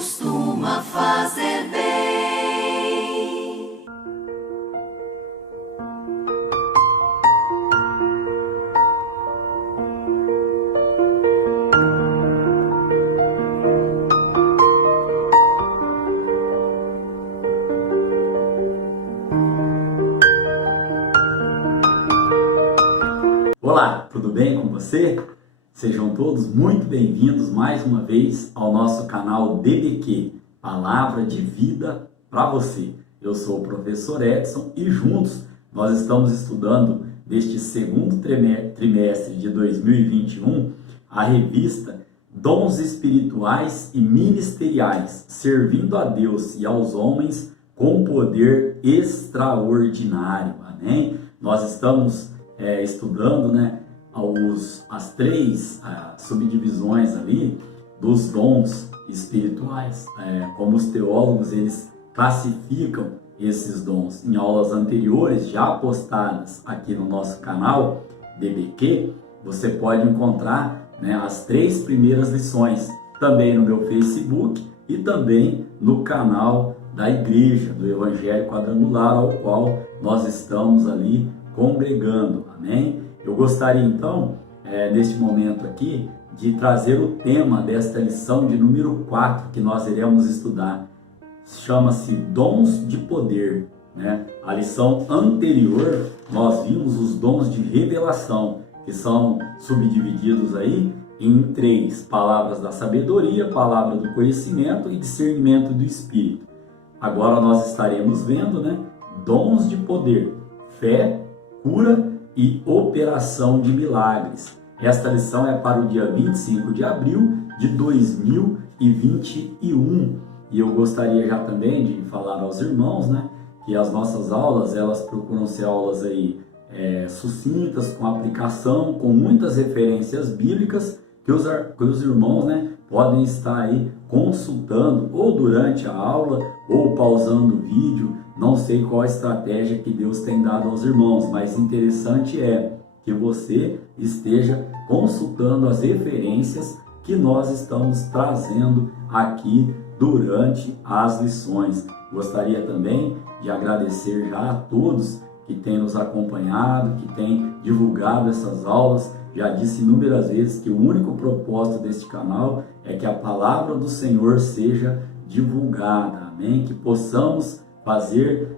costuma fazer bem. Olá, tudo bem com você? Sejam todos muito bem-vindos mais uma vez ao nosso canal DBQ, Palavra de Vida para você. Eu sou o professor Edson e juntos nós estamos estudando neste segundo trimestre de 2021 a revista Dons Espirituais e Ministeriais, servindo a Deus e aos homens com poder extraordinário. Amém? Nós estamos estudando, as três subdivisões ali dos dons espirituais, como os teólogos eles classificam esses dons. Em aulas anteriores, já postadas aqui no nosso canal DBQ, você pode encontrar as três primeiras lições, também no meu Facebook e também no canal da Igreja do Evangelho Quadrangular, ao qual nós estamos ali congregando, amém? Eu gostaria então, neste momento aqui, de trazer o tema desta lição de número 4 que nós iremos estudar. Chama-se Dons de Poder, A lição anterior nós vimos os dons de revelação, que são subdivididos aí em 3: palavras da sabedoria, palavra do conhecimento e discernimento do Espírito. Agora nós estaremos vendo, dons de poder, fé, cura e operação de milagres. Esta lição é para o dia 25 de abril de 2021. E eu gostaria já também de falar aos irmãos, que as nossas aulas, elas procuram ser aulas aí sucintas, com aplicação, com muitas referências bíblicas, que os irmãos, podem estar aí consultando ou durante a aula ou pausando o vídeo. Não sei qual a estratégia que Deus tem dado aos irmãos, mas interessante é que você esteja consultando as referências que nós estamos trazendo aqui durante as lições. Gostaria também de agradecer já a todos que têm nos acompanhado, que têm divulgado essas aulas. Já disse inúmeras vezes que o único propósito deste canal é que a palavra do Senhor seja divulgada, amém? Que possamos fazer,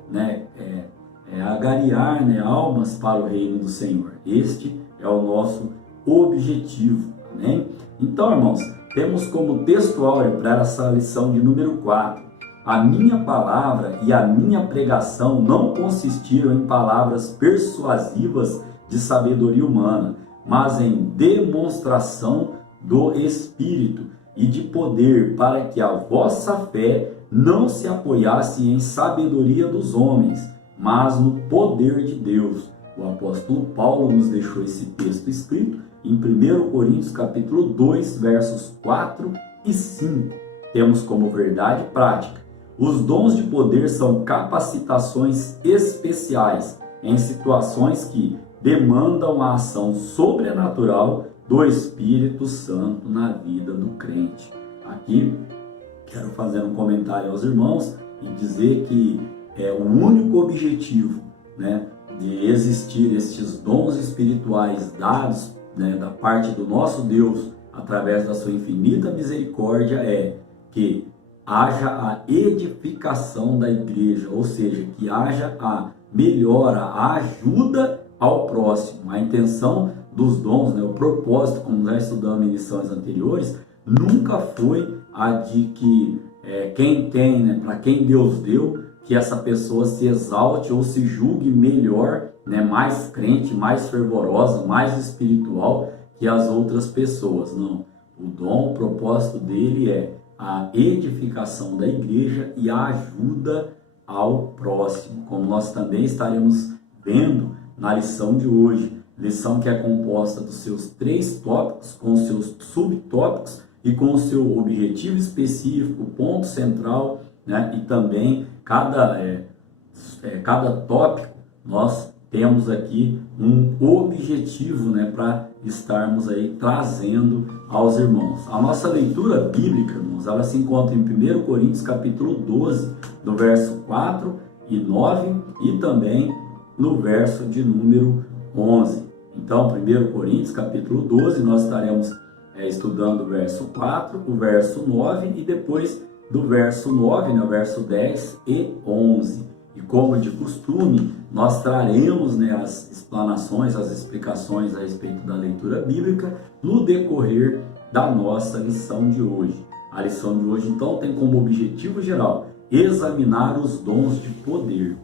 agariar almas para o reino do Senhor. Este é o nosso objetivo, amém? Então, irmãos, temos como textuário para essa lição de número 4: a minha palavra e a minha pregação não consistiram em palavras persuasivas de sabedoria humana, mas em demonstração do Espírito e de poder, para que a vossa fé não se apoiasse em sabedoria dos homens, mas no poder de Deus. O apóstolo Paulo nos deixou esse texto escrito em 1 Coríntios capítulo 2, versos 4 e 5. Temos como verdade prática: os dons de poder são capacitações especiais em situações que demandam a ação sobrenatural do Espírito Santo na vida do crente. Aqui quero fazer um comentário aos irmãos e dizer que o único objetivo de existir estes dons espirituais dados da parte do nosso Deus através da sua infinita misericórdia é que haja a edificação da igreja, ou seja, que haja a melhora, a ajuda ao próximo. A intenção dos dons, o propósito, como já estudamos em lições anteriores, nunca foi a de que quem tem, para quem Deus deu, que essa pessoa se exalte ou se julgue melhor, mais crente, mais fervorosa, mais espiritual que as outras pessoas. Não. O dom, o propósito dele é a edificação da igreja e a ajuda ao próximo, como nós também estaremos vendo na lição de hoje. Lição que é composta dos seus 3 tópicos, com os seus subtópicos e com o seu objetivo específico, ponto central, e também cada tópico nós temos aqui um objetivo para estarmos aí trazendo aos irmãos. A nossa leitura bíblica, irmãos, ela se encontra em 1 Coríntios capítulo 12, no verso 4 e 9 e também no verso de número 11. Então, 1 Coríntios capítulo 12, nós estaremos estudando o verso 4, o verso 9 e depois do verso 9, o verso 10 e 11. E como de costume, nós traremos as explanações, as explicações a respeito da leitura bíblica no decorrer da nossa lição de hoje. A lição de hoje, então, tem como objetivo geral examinar os dons de poder.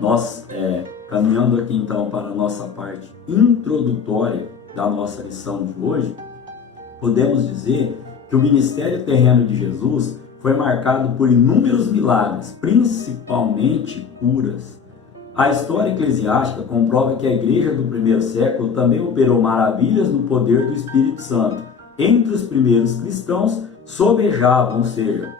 Nós, caminhando aqui, então, para a nossa parte introdutória da nossa lição de hoje, podemos dizer que o ministério terreno de Jesus foi marcado por inúmeros milagres, principalmente curas. A história eclesiástica comprova que a igreja do primeiro século também operou maravilhas no poder do Espírito Santo. Entre os primeiros cristãos, sobejavam, ou seja,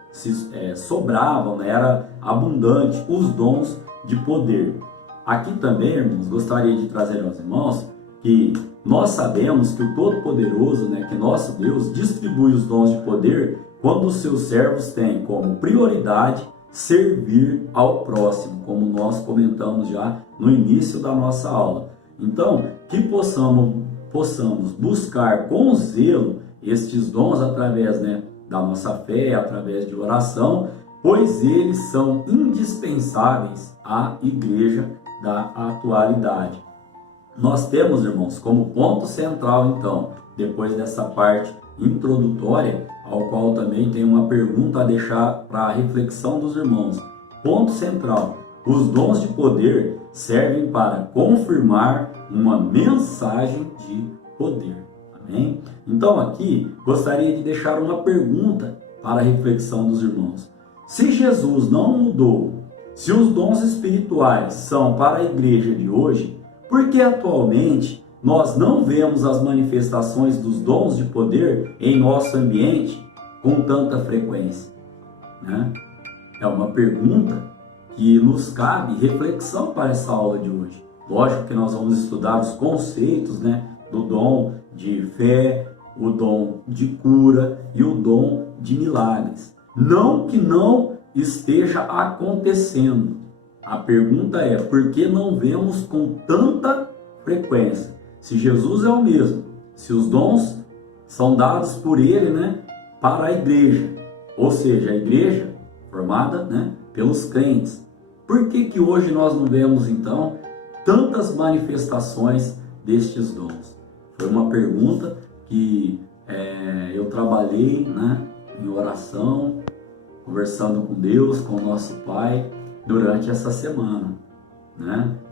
sobravam, era abundante os dons de poder. Aqui também, irmãos, gostaria de trazer aos irmãos que nós sabemos que o Todo-Poderoso, que nosso Deus, distribui os dons de poder quando os seus servos têm como prioridade servir ao próximo, como nós comentamos já no início da nossa aula. Então, que possamos buscar com zelo estes dons através da nossa fé, através de oração, pois eles são indispensáveis à igreja da atualidade. Nós temos, irmãos, como ponto central, então, depois dessa parte introdutória, ao qual também tem uma pergunta a deixar para a reflexão dos irmãos. Ponto central: os dons de poder servem para confirmar uma mensagem de poder. Amém? Então aqui gostaria de deixar uma pergunta para a reflexão dos irmãos. Se Jesus não mudou, se os dons espirituais são para a igreja de hoje, por que atualmente nós não vemos as manifestações dos dons de poder em nosso ambiente com tanta frequência? É uma pergunta que nos cabe reflexão para essa aula de hoje. Lógico que nós vamos estudar os conceitos do dom de fé, o dom de cura e o dom de milagres. Não que não esteja acontecendo. A pergunta é, por que não vemos com tanta frequência? Se Jesus é o mesmo, se os dons são dados por Ele para a igreja, ou seja, a igreja formada pelos crentes, por que hoje nós não vemos então tantas manifestações destes dons? Foi uma pergunta que eu trabalhei em oração, conversando com Deus, com o nosso Pai, durante essa semana.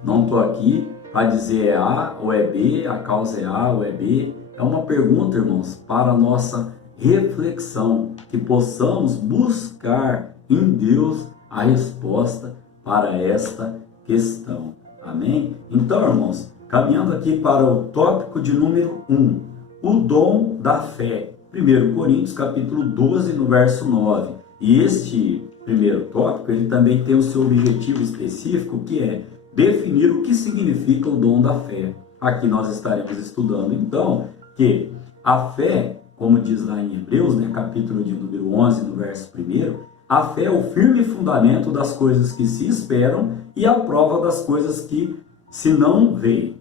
Não estou aqui para dizer é A ou é B, a causa é A ou é B. É uma pergunta, irmãos, para a nossa reflexão, que possamos buscar em Deus a resposta para esta questão. Amém? Então, irmãos, caminhando aqui para o tópico de número 1, o dom da fé. 1 Coríntios capítulo 12, no verso 9. E este primeiro tópico, ele também tem o seu objetivo específico, que é definir o que significa o dom da fé. Aqui nós estaremos estudando, então, que a fé, como diz lá em Hebreus, capítulo de número 11, no verso 1, a fé é o firme fundamento das coisas que se esperam e a prova das coisas que se não veem.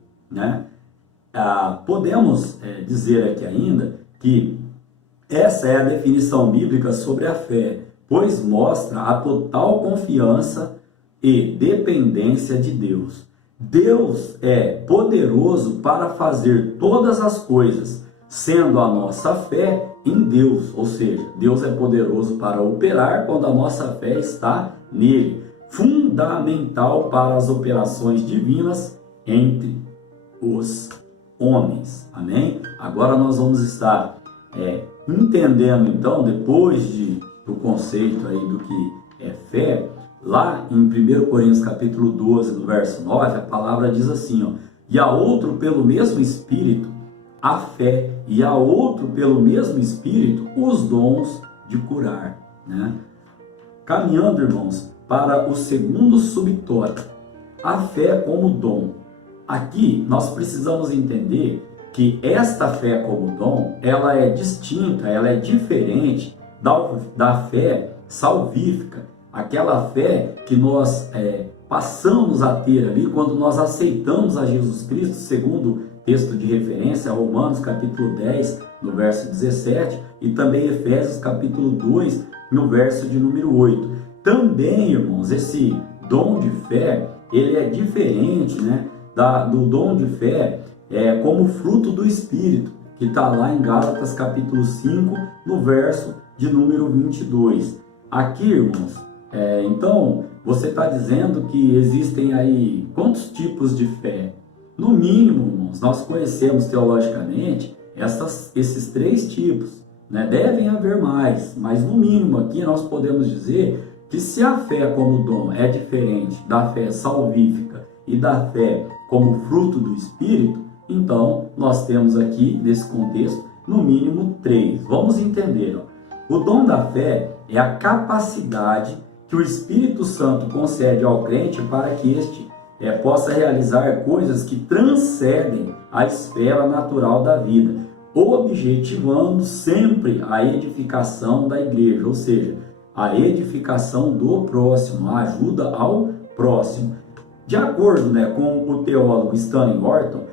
Podemos dizer aqui ainda que essa é a definição bíblica sobre a fé, pois mostra a total confiança e dependência de Deus. Deus é poderoso para fazer todas as coisas, sendo a nossa fé em Deus, ou seja, Deus é poderoso para operar quando a nossa fé está nele, fundamental para as operações divinas entre os homens. Amém? Agora nós vamos estar entendendo, então, depois do conceito aí do que é fé, lá em 1 Coríntios capítulo 12, no verso 9, a palavra diz assim, e a outro pelo mesmo Espírito a fé, e a outro pelo mesmo Espírito os dons de curar. Caminhando, irmãos, para o segundo subtópico, a fé como dom. Aqui nós precisamos entender que esta fé como dom, ela é distinta, ela é diferente da fé salvífica, aquela fé que nós passamos a ter ali quando nós aceitamos a Jesus Cristo, segundo o texto de referência, Romanos capítulo 10, no verso 17, e também Efésios capítulo 2, no verso de número 8. Também, irmãos, esse dom de fé, ele é diferente, né, do dom de fé como fruto do Espírito, que está lá em Gálatas capítulo 5, no verso de número 22. Aqui, irmãos, então, você está dizendo que existem aí quantos tipos de fé? No mínimo, irmãos, nós conhecemos teologicamente esses 3 tipos, né? Devem haver mais, mas no mínimo aqui nós podemos dizer que se a fé como dom é diferente da fé salvífica e da fé como fruto do Espírito, então nós temos aqui, nesse contexto, no mínimo 3. Vamos entender, ó. O dom da fé é a capacidade que o Espírito Santo concede ao crente para que este possa realizar coisas que transcendem a esfera natural da vida, objetivando sempre a edificação da igreja, ou seja, a edificação do próximo, a ajuda ao próximo. De acordo, com o teólogo Stanley Horton,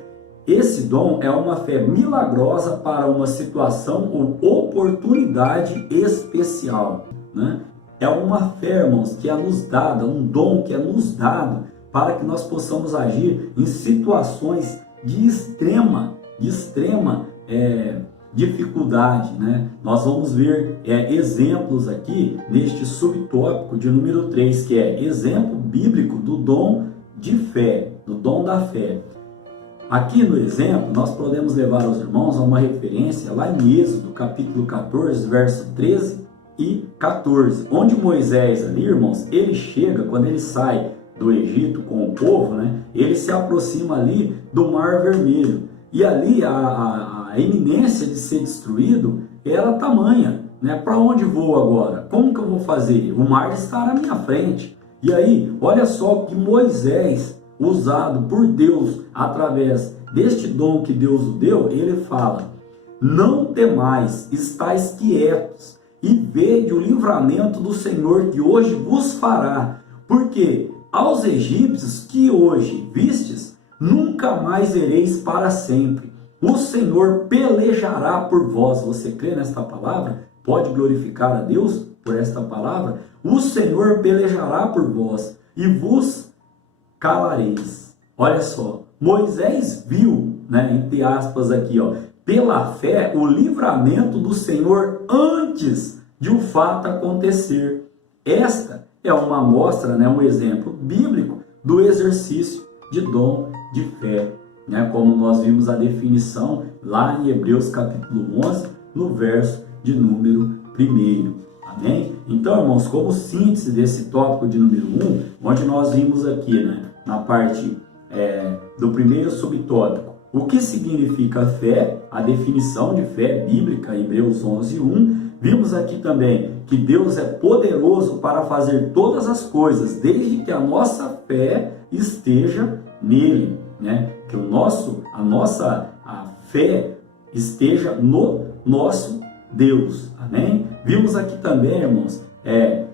esse dom é uma fé milagrosa para uma situação ou oportunidade especial, né? É uma fé, irmãos, que é nos dada, um dom que é nos dado para que nós possamos agir em situações de extrema dificuldade, né? Nós vamos ver exemplos aqui neste subtópico de número 3, que é exemplo bíblico do dom de fé, do dom da fé. Aqui no exemplo, nós podemos levar os irmãos a uma referência lá em Êxodo, capítulo 14, verso 13 e 14, onde Moisés ali, irmãos, ele chega, quando ele sai do Egito com o povo, né, ele se aproxima ali do Mar Vermelho, e ali a iminência de ser destruído era tamanha, né? Para onde vou agora? Como que eu vou fazer? O mar está na minha frente. E aí, olha só que Moisés, usado por Deus através deste dom que Deus o deu, ele fala: não temais, estais quietos e vede o livramento do Senhor que hoje vos fará, porque aos egípcios que hoje vistes, nunca mais vereis para sempre. O Senhor pelejará por vós. Você crê nesta palavra? Pode glorificar a Deus por esta palavra? O Senhor pelejará por vós e vos calareis. Olha só, Moisés viu, entre aspas aqui, pela fé, o livramento do Senhor antes de o fato acontecer. Esta é uma amostra, um exemplo bíblico do exercício de dom de fé, como nós vimos a definição lá em Hebreus capítulo 11, no verso de número 1. Amém? Então, irmãos, como síntese desse tópico de número 1, onde nós vimos aqui, na parte do primeiro subtópico, o que significa fé, a definição de fé bíblica, Hebreus 11, 1. Vimos aqui também que Deus é poderoso para fazer todas as coisas, desde que a nossa fé esteja nele, que a nossa fé esteja no nosso Deus. Amém? Vimos aqui também, irmãos,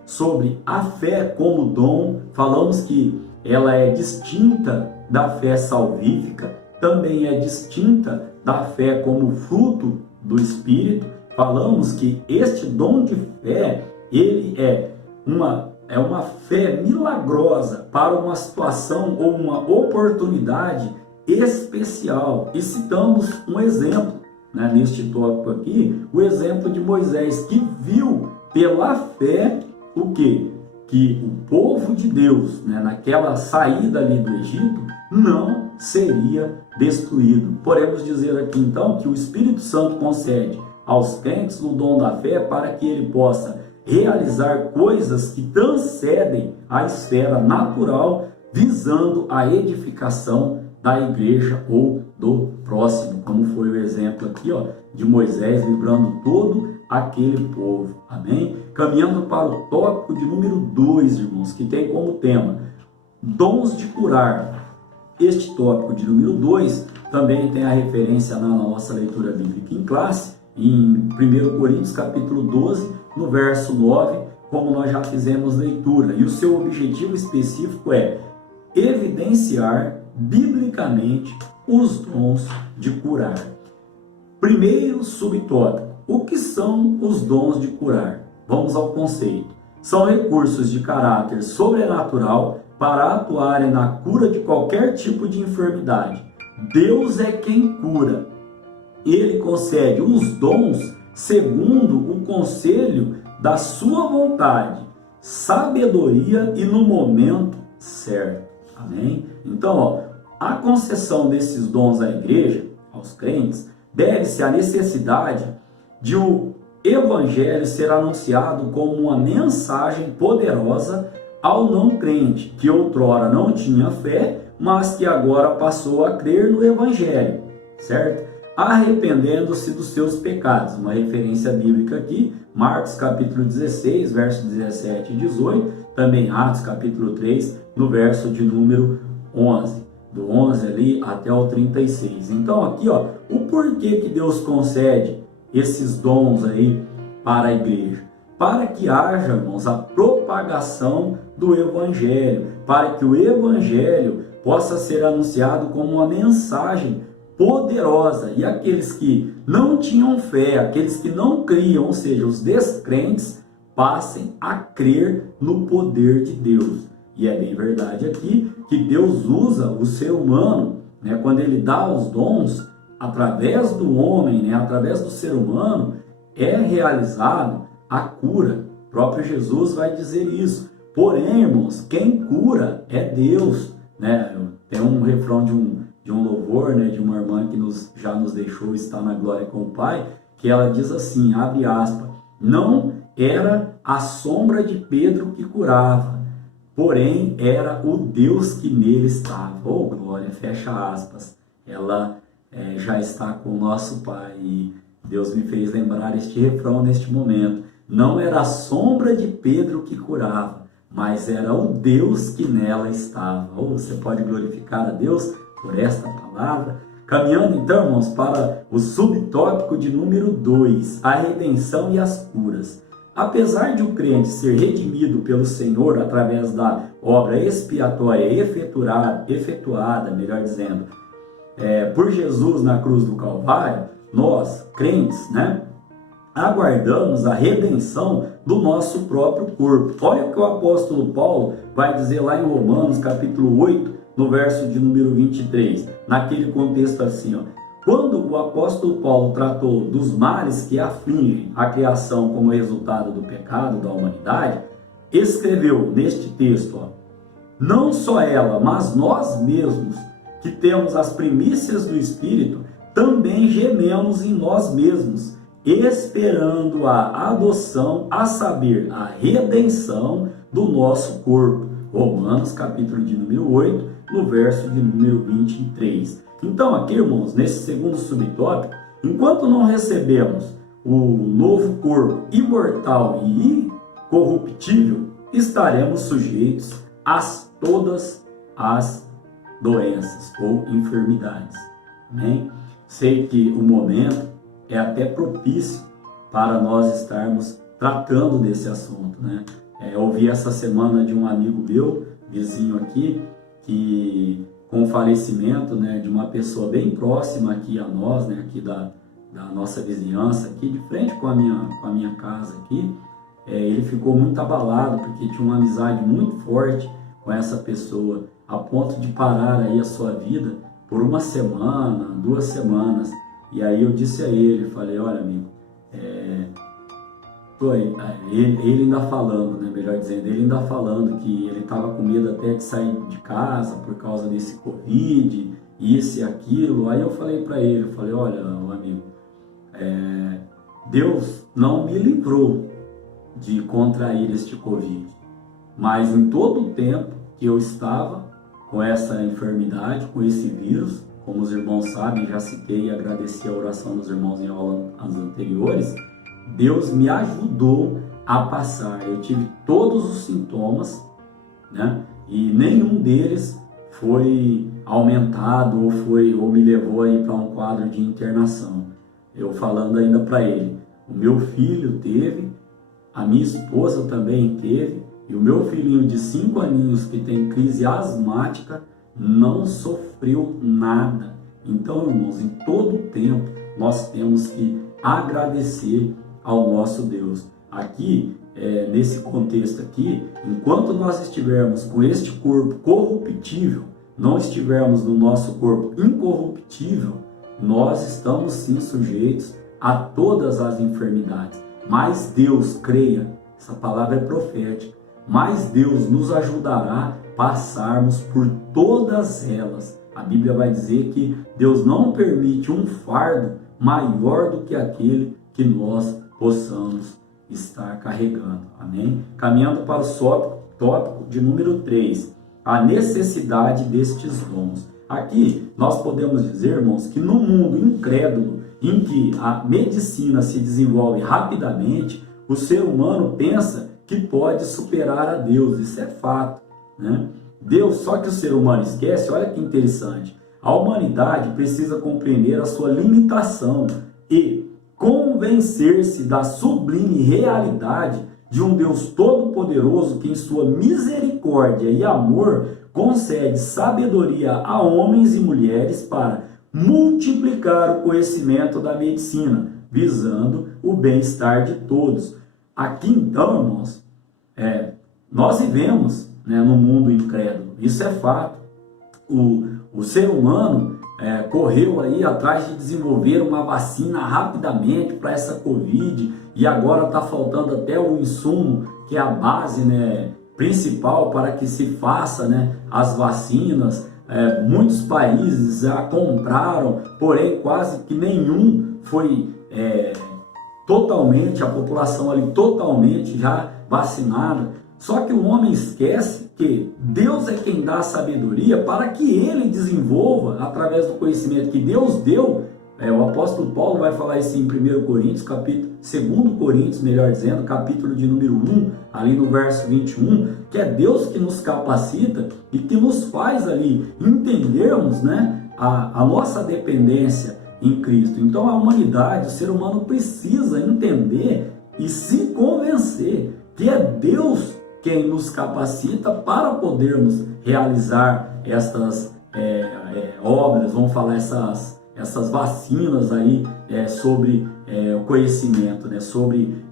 sobre a fé como dom. Falamos que ela é distinta da fé salvífica, também é distinta da fé como fruto do Espírito. Falamos que este dom de fé, ele é uma fé milagrosa para uma situação ou uma oportunidade especial. E citamos um exemplo, neste tópico aqui, o exemplo de Moisés, que viu pela fé o quê? Que o povo de Deus, naquela saída ali do Egito, não seria destruído. Podemos dizer aqui então que o Espírito Santo concede aos crentes o dom da fé para que ele possa realizar coisas que transcendem a esfera natural, visando a edificação da igreja ou do próximo, como foi o exemplo aqui, de Moisés livrando todo aquele povo. Amém? Caminhando para o tópico de número 2, irmãos, que tem como tema dons de curar. Este tópico de número 2 também tem a referência na nossa leitura bíblica em classe, em 1 Coríntios capítulo 12, no verso 9, como nós já fizemos leitura. E o seu objetivo específico é evidenciar biblicamente os dons de curar. Primeiro subtópico: o que são os dons de curar? Vamos ao conceito. São recursos de caráter sobrenatural para atuarem na cura de qualquer tipo de enfermidade. Deus é quem cura. Ele concede os dons segundo o conselho da sua vontade, sabedoria e no momento certo. Amém? Então, a concessão desses dons à igreja, aos crentes, deve-se à necessidade de o evangelho ser anunciado como uma mensagem poderosa ao não crente, que outrora não tinha fé, mas que agora passou a crer no evangelho, certo? Arrependendo-se dos seus pecados. Uma referência bíblica aqui, Marcos capítulo 16, verso 17 e 18, também Atos capítulo 3, no verso de número 11. Do 11 ali até o 36. Então aqui, o porquê que Deus concede esses dons aí para a igreja? Para que haja, irmãos, a propagação do evangelho, para que o evangelho possa ser anunciado como uma mensagem poderosa, e aqueles que não tinham fé, aqueles que não criam, ou seja, os descrentes, passem a crer no poder de Deus. E é bem verdade aqui que Deus usa o ser humano, né, quando ele dá os dons, através do homem, né, através do ser humano, é realizado a cura. O próprio Jesus vai dizer isso. Porém, irmãos, quem cura é Deus, né? Tem um refrão de um louvor, né, de uma irmã que já nos deixou, está na glória com o Pai, que ela diz assim, abre aspas: não era a sombra de Pedro que curava, porém era o Deus que nele estava. Oh, glória, fecha aspas. Ela já está com o nosso Pai, e Deus me fez lembrar este refrão neste momento. Não era a sombra de Pedro que curava, mas era o Deus que nela estava. Oh, você pode glorificar a Deus por esta palavra? Caminhando então, irmãos, para o subtópico de número 2, a redenção e as curas. Apesar de o crente ser redimido pelo Senhor através da obra expiatória efetuada, melhor dizendo, por Jesus na cruz do Calvário, nós, crentes, né, aguardamos a redenção do nosso próprio corpo. Olha o que o apóstolo Paulo vai dizer lá em Romanos capítulo 8, no verso de número 23, naquele contexto assim, quando o apóstolo Paulo tratou dos males que afligem a criação como resultado do pecado da humanidade, escreveu neste texto, não só ela, mas nós mesmos, que temos as primícias do Espírito, também gememos em nós mesmos, esperando a adoção, a saber, a redenção do nosso corpo. Romanos capítulo de número 8, no verso de número 23. Então aqui, irmãos, nesse segundo subtópico, enquanto não recebemos o novo corpo imortal e incorruptível, estaremos sujeitos a todas as doenças ou enfermidades. Amém? Sei que o momento é até propício para nós estarmos tratando desse assunto, né? Eu ouvi essa semana de um amigo meu, vizinho aqui, que com o falecimento, né, de uma pessoa bem próxima aqui a nós, né, aqui da nossa vizinhança, aqui de frente com a minha casa aqui, ele ficou muito abalado, porque tinha uma amizade muito forte com essa pessoa, a ponto de parar aí a sua vida por uma semana, 2 semanas. E aí eu disse a ele, falei, olha amigo, ele ainda falando, né, melhor dizendo, ele ainda falando que ele estava com medo até de sair de casa por causa desse Covid, isso e aquilo. Aí eu falei para ele, falei, olha amigo, Deus não me livrou de contrair este Covid, mas em todo o tempo que eu estava com essa enfermidade, com esse vírus, como os irmãos sabem, já citei e agradeci a oração dos irmãos em aulas anteriores, Deus me ajudou a passar. Eu tive todos os sintomas, né? E nenhum deles foi aumentado ou me levou aí para um quadro de internação. Eu falando ainda para ele, o meu filho teve, a minha esposa também teve, e o meu filhinho de 5 aninhos que tem crise asmática não sofreu nada. Então, irmãos, em todo tempo nós temos que agradecer ao nosso Deus. Aqui, nesse contexto aqui, enquanto nós estivermos com este corpo corruptível, não estivermos no nosso corpo incorruptível, nós estamos sim sujeitos a todas as enfermidades. Mas Deus, creia, essa palavra é profética, mas Deus nos ajudará a passarmos por todas elas. A Bíblia vai dizer que Deus não permite um fardo maior do que aquele que nós possamos estar carregando. Amém? Caminhando para o tópico de número 3, a necessidade destes dons. Aqui nós podemos dizer, irmãos, que no mundo incrédulo, em que a medicina se desenvolve rapidamente, o ser humano pensa que pode superar a Deus. Isso é fato, né? Deus, só que o ser humano esquece, olha que interessante, a humanidade precisa compreender a sua limitação e convencer-se da sublime realidade de um Deus todo-poderoso que em sua misericórdia e amor concede sabedoria a homens e mulheres para multiplicar o conhecimento da medicina, visando o bem-estar de todos. Aqui então, irmãos, nós vivemos, né, no mundo incrédulo, isso é fato. O ser humano correu aí atrás de desenvolver uma vacina rapidamente para essa Covid, e agora está faltando até o insumo, que é a base, né, principal para que se faça, né, as vacinas. Muitos países já compraram, porém quase que nenhum foi totalmente, a população ali totalmente já vacinada. Só que o homem esquece que Deus é quem dá a sabedoria para que ele desenvolva através do conhecimento que Deus deu. O apóstolo Paulo vai falar isso em 1 Coríntios, 2 Coríntios, melhor dizendo, capítulo de número 1, ali no verso 21, que é Deus que nos capacita e que nos faz ali entendermos, né, a nossa dependência em Cristo. Então a humanidade, o ser humano precisa entender e se convencer que é Deus quem nos capacita para podermos realizar estas obras, vamos falar essas vacinas aí sobre o conhecimento, né, sobre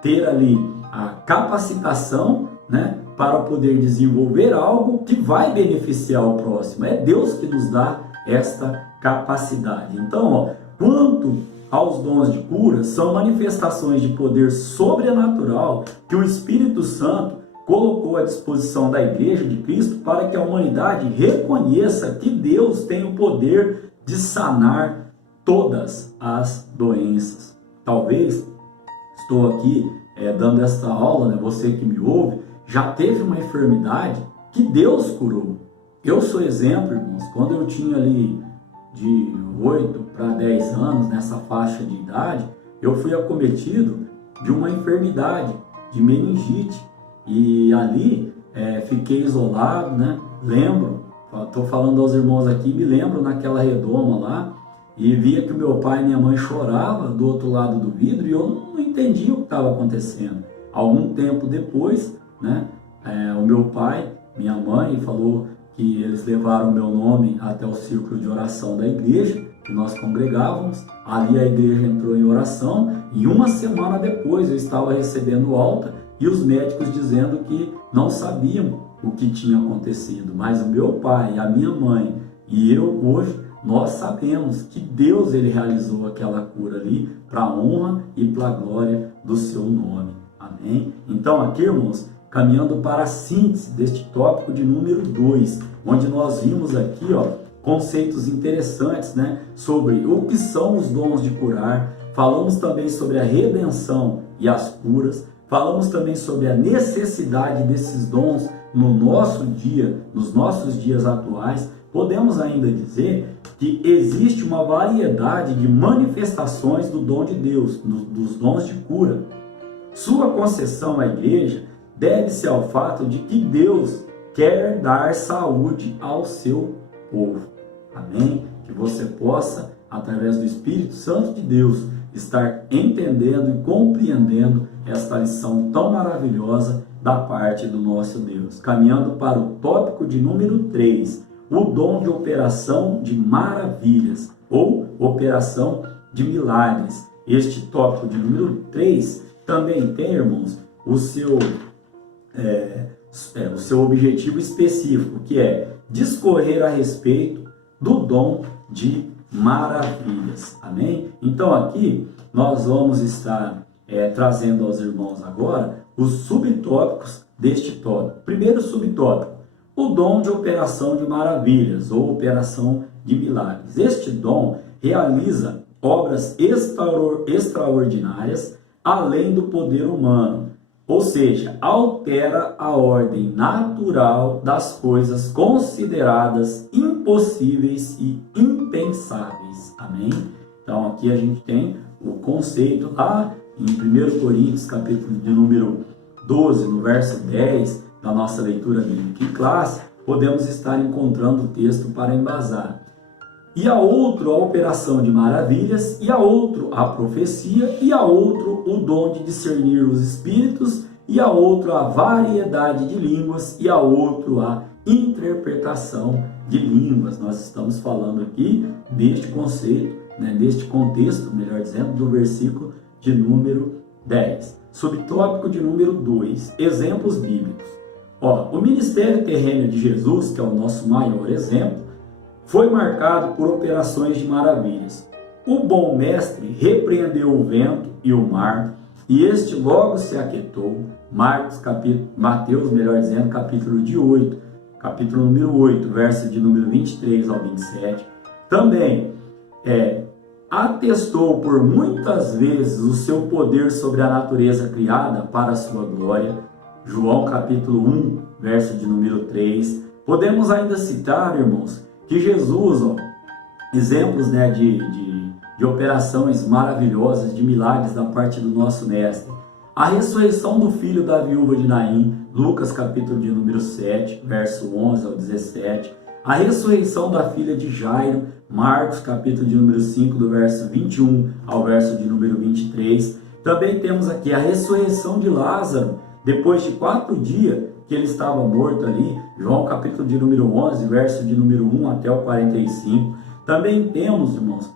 ter ali a capacitação, né, para poder desenvolver algo que vai beneficiar o próximo. É Deus que nos dá esta capacidade. Então, quanto aos dons de cura, são manifestações de poder sobrenatural que o Espírito Santo colocou à disposição da Igreja de Cristo para que a humanidade reconheça que Deus tem o poder de sanar todas as doenças. Talvez, estou aqui dando esta aula, né, você que me ouve, já teve uma enfermidade que Deus curou. Eu sou exemplo, irmãos, quando eu tinha ali de 8 para 10 anos, nessa faixa de idade, eu fui acometido de uma enfermidade, de meningite, e ali fiquei isolado, né? Lembro, estou falando aos irmãos aqui, me lembro naquela redoma lá, e via que o meu pai e minha mãe choravam do outro lado do vidro, e eu não entendia o que estava acontecendo. Algum tempo depois, né, o meu pai, minha mãe, falou que eles levaram meu nome até o círculo de oração da igreja, que nós congregávamos. Ali a igreja entrou em oração, e uma semana depois eu estava recebendo alta, e os médicos dizendo que não sabiam o que tinha acontecido. Mas o meu pai, a minha mãe e eu hoje, nós sabemos que Deus ele realizou aquela cura ali para a honra e para a glória do seu nome. Amém? Então aqui, irmãos, caminhando para a síntese deste tópico de número 2, onde nós vimos aqui, conceitos interessantes, né, sobre o que são os dons de curar. Falamos também sobre a redenção e as curas. Falamos também sobre a necessidade desses dons no nosso dia, nos nossos dias atuais. Podemos ainda dizer que existe uma variedade de manifestações do dom de Deus, dos dons de cura. Sua concessão à igreja deve-se ao fato de que Deus quer dar saúde ao seu povo. Amém? Que você possa, através do Espírito Santo de Deus, estar entendendo e compreendendo esta lição tão maravilhosa da parte do nosso Deus. Caminhando para o tópico de número 3, o dom de operação de maravilhas ou operação de milagres. Este tópico de número 3 também tem, irmãos, o seu objetivo específico, que é discorrer a respeito do dom de maravilhas. Amém? Então aqui nós vamos estar trazendo aos irmãos agora os subtópicos deste tópico. Primeiro subtópico, o dom de operação de maravilhas ou operação de milagres. Este dom realiza obras extraordinárias além do poder humano, ou seja, altera a ordem natural das coisas consideradas impossíveis e impensáveis. Amém? Então aqui a gente tem o conceito lá em 1 Coríntios, capítulo de número 12, no verso 10, da nossa leitura bíblica em classe, podemos estar encontrando o texto para embasar. E a outro a operação de maravilhas, e a outro a profecia, e a outro o dom de discernir os espíritos, e a outro a variedade de línguas, e a outro a interpretação de línguas. Nós estamos falando aqui deste conceito, deste contexto, melhor dizendo, do versículo de número 10. Subtópico de número 2, exemplos bíblicos. O ministério terreno de Jesus, que é o nosso maior exemplo, foi marcado por operações de maravilhas. O bom mestre repreendeu o vento e o mar, e este logo se aquietou. Mateus, melhor dizendo, capítulo número 8, verso de número 23 ao 27. Também atestou por muitas vezes o seu poder sobre a natureza criada para a sua glória. João capítulo 1, verso de número 3. Podemos ainda citar, irmãos, que Jesus, exemplos de operações maravilhosas, de milagres da parte do nosso mestre. A ressurreição do filho da viúva de Naim, Lucas capítulo de número 7, verso 11 ao 17. A ressurreição da filha de Jairo, Marcos capítulo de número 5, do verso 21 ao verso de número 23. Também temos aqui a ressurreição de Lázaro, depois de 4 dias que ele estava morto ali, João capítulo de número 11, verso de número 1 até o 45. Também temos, irmãos,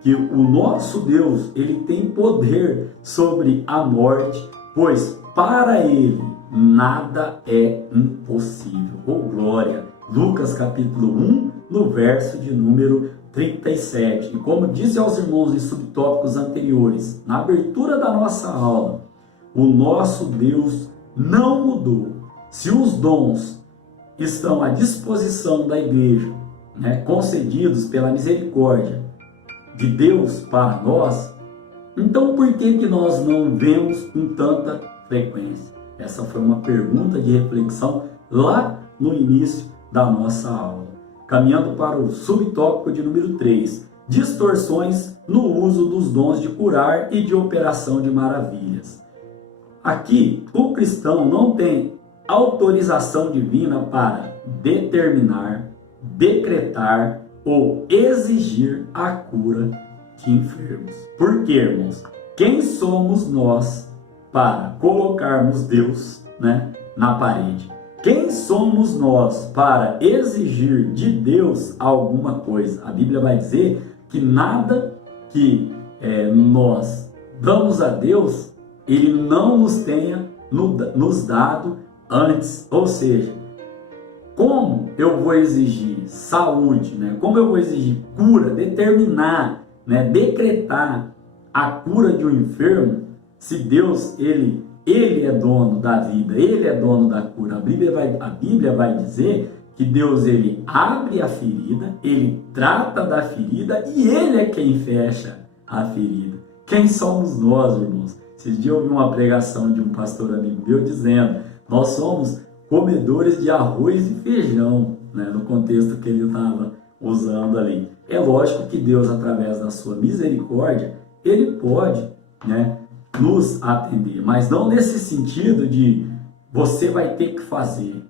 que o nosso Deus, ele tem poder sobre a morte, pois para ele nada é impossível. Glória! Lucas capítulo 1, no verso de número 37. E como disse aos irmãos em subtópicos anteriores, na abertura da nossa aula, o nosso Deus não mudou. Se os dons estão à disposição da igreja, concedidos pela misericórdia de Deus para nós, então por que nós não vemos com tanta frequência? Essa foi uma pergunta de reflexão lá no início da nossa aula. Caminhando para o subtópico de número 3, distorções no uso dos dons de curar e de operação de maravilhas. Aqui, o cristão não tem autorização divina para determinar, decretar ou exigir a cura de enfermos. Por quê, irmãos? Quem somos nós para colocarmos Deus, na parede? Quem somos nós para exigir de Deus alguma coisa? A Bíblia vai dizer que nada que nós damos a Deus, Ele não nos tenha nos dado antes. Ou seja, como eu vou exigir saúde, como eu vou exigir cura, determinar, decretar a cura de um enfermo, se Deus, Ele é dono da vida, Ele é dono da cura. A Bíblia vai dizer que Deus, Ele abre a ferida, Ele trata da ferida e Ele é quem fecha a ferida. Quem somos nós, irmãos? Esses dias eu ouvi uma pregação de um pastor amigo meu dizendo: nós somos comedores de arroz e feijão, no contexto que ele estava usando ali. É lógico que Deus, através da sua misericórdia, Ele pode, nos atender, mas não nesse sentido de você vai ter que fazer,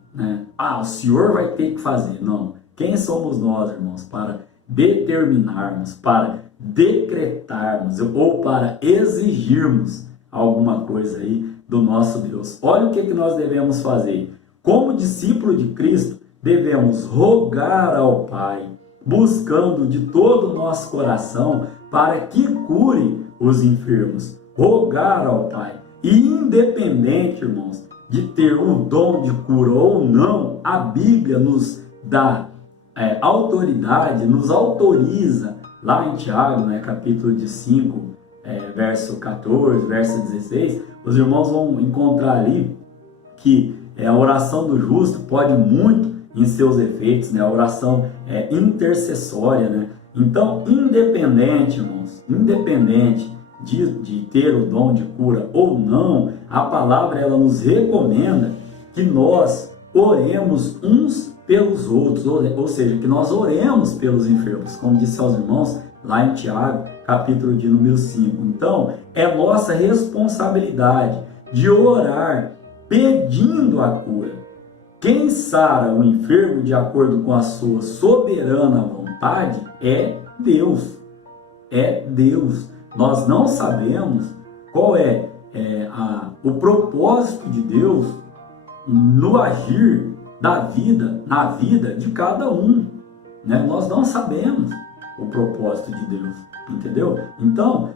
o senhor vai ter que fazer. Não. Quem somos nós, irmãos, para determinarmos, para decretarmos ou para exigirmos alguma coisa aí do nosso Deus? Olha o que nós devemos fazer. Como discípulo de Cristo, devemos rogar ao Pai, buscando de todo o nosso coração para que cure os enfermos. Rogar ao Pai. E independente, irmãos, de ter o dom de cura ou não, a Bíblia nos dá autoridade, nos autoriza, lá em Tiago, capítulo 5, verso 14, verso 16, os irmãos vão encontrar ali que a oração do justo pode muito em seus efeitos, a oração intercessória, Então, independente, irmãos, independente de ter o dom de cura ou não, a palavra ela nos recomenda que nós oremos uns pelos outros, ou seja, que nós oremos pelos enfermos, como disse aos irmãos lá em Tiago, capítulo de número 5. Então, é nossa responsabilidade de orar pedindo a cura. Quem sara o enfermo de acordo com a sua soberana vontade é Deus. É Deus. Nós não sabemos qual é o propósito de Deus no agir da vida, na vida de cada um. Nós não sabemos o propósito de Deus, entendeu? Então,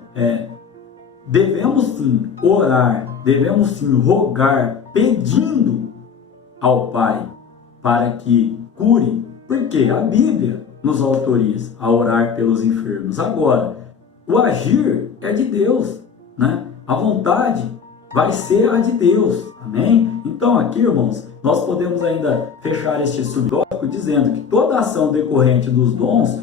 devemos sim orar, devemos sim rogar, pedindo ao Pai para que cure, porque a Bíblia nos autoriza a orar pelos enfermos. Agora, o agir é de Deus, A vontade vai ser a de Deus, amém? Então aqui, irmãos, nós podemos ainda fechar este subtópico dizendo que toda ação decorrente dos dons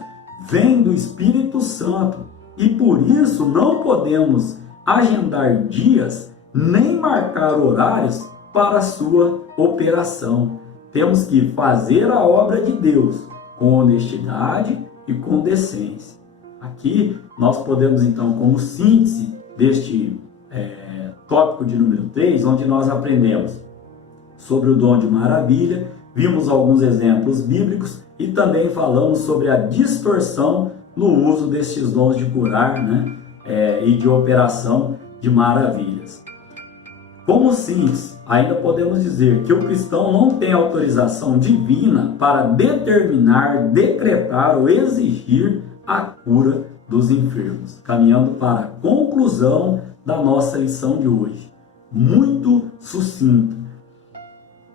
vem do Espírito Santo e por isso não podemos agendar dias nem marcar horários para a sua operação. Temos que fazer a obra de Deus com honestidade e com decência. Aqui nós podemos então, como síntese deste tópico de número 3, onde nós aprendemos sobre o dom de maravilha, vimos alguns exemplos bíblicos e também falamos sobre a distorção no uso destes dons de curar, e de operação de maravilhas. Como síntese, ainda podemos dizer que o cristão não tem autorização divina para determinar, decretar ou exigir a cura dos enfermos. Caminhando para a conclusão da nossa lição de hoje. Muito sucinta.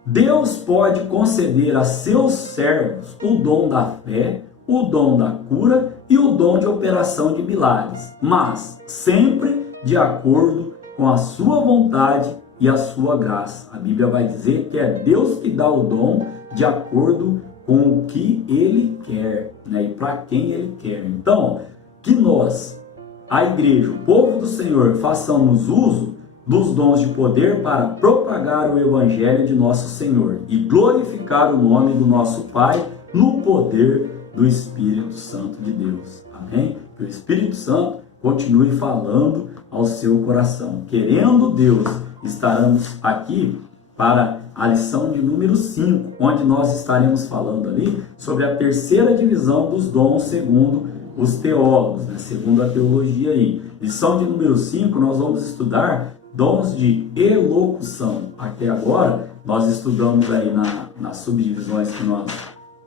Deus pode conceder a seus servos o dom da fé, o dom da cura e o dom de operação de milagres, mas sempre de acordo com a sua vontade e a sua graça. A Bíblia vai dizer que é Deus que dá o dom de acordo com o que Ele quer, e para quem Ele quer. Então, que nós, a igreja, o povo do Senhor, façamos uso dos dons de poder para propagar o Evangelho de nosso Senhor e glorificar o nome do nosso Pai no poder do Espírito Santo de Deus. Amém? Que o Espírito Santo continue falando ao seu coração. Querendo Deus, estaremos aqui para a lição de número 5, onde nós estaremos falando ali sobre a terceira divisão dos dons segundo os teólogos, segundo a teologia aí. Lição de número 5, nós vamos estudar dons de elocução. Até agora, nós estudamos aí nas subdivisões que nós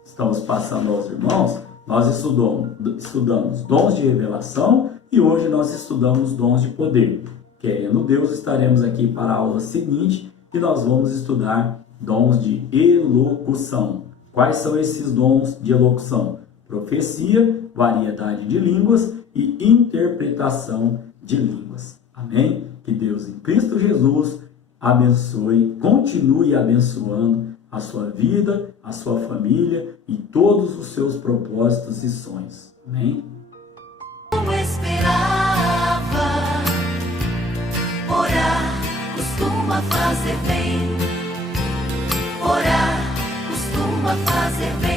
estamos passando aos irmãos, nós estudamos dons de revelação e hoje nós estudamos dons de poder. Querendo Deus, estaremos aqui para a aula seguinte e nós vamos estudar dons de elocução. Quais são esses dons de elocução? Profecia, variedade de línguas e interpretação de línguas. Amém? Que Deus em Cristo Jesus abençoe, continue abençoando a sua vida, a sua família e todos os seus propósitos e sonhos. Amém? Como esperava, orar costuma fazer bem. Orar costuma fazer bem.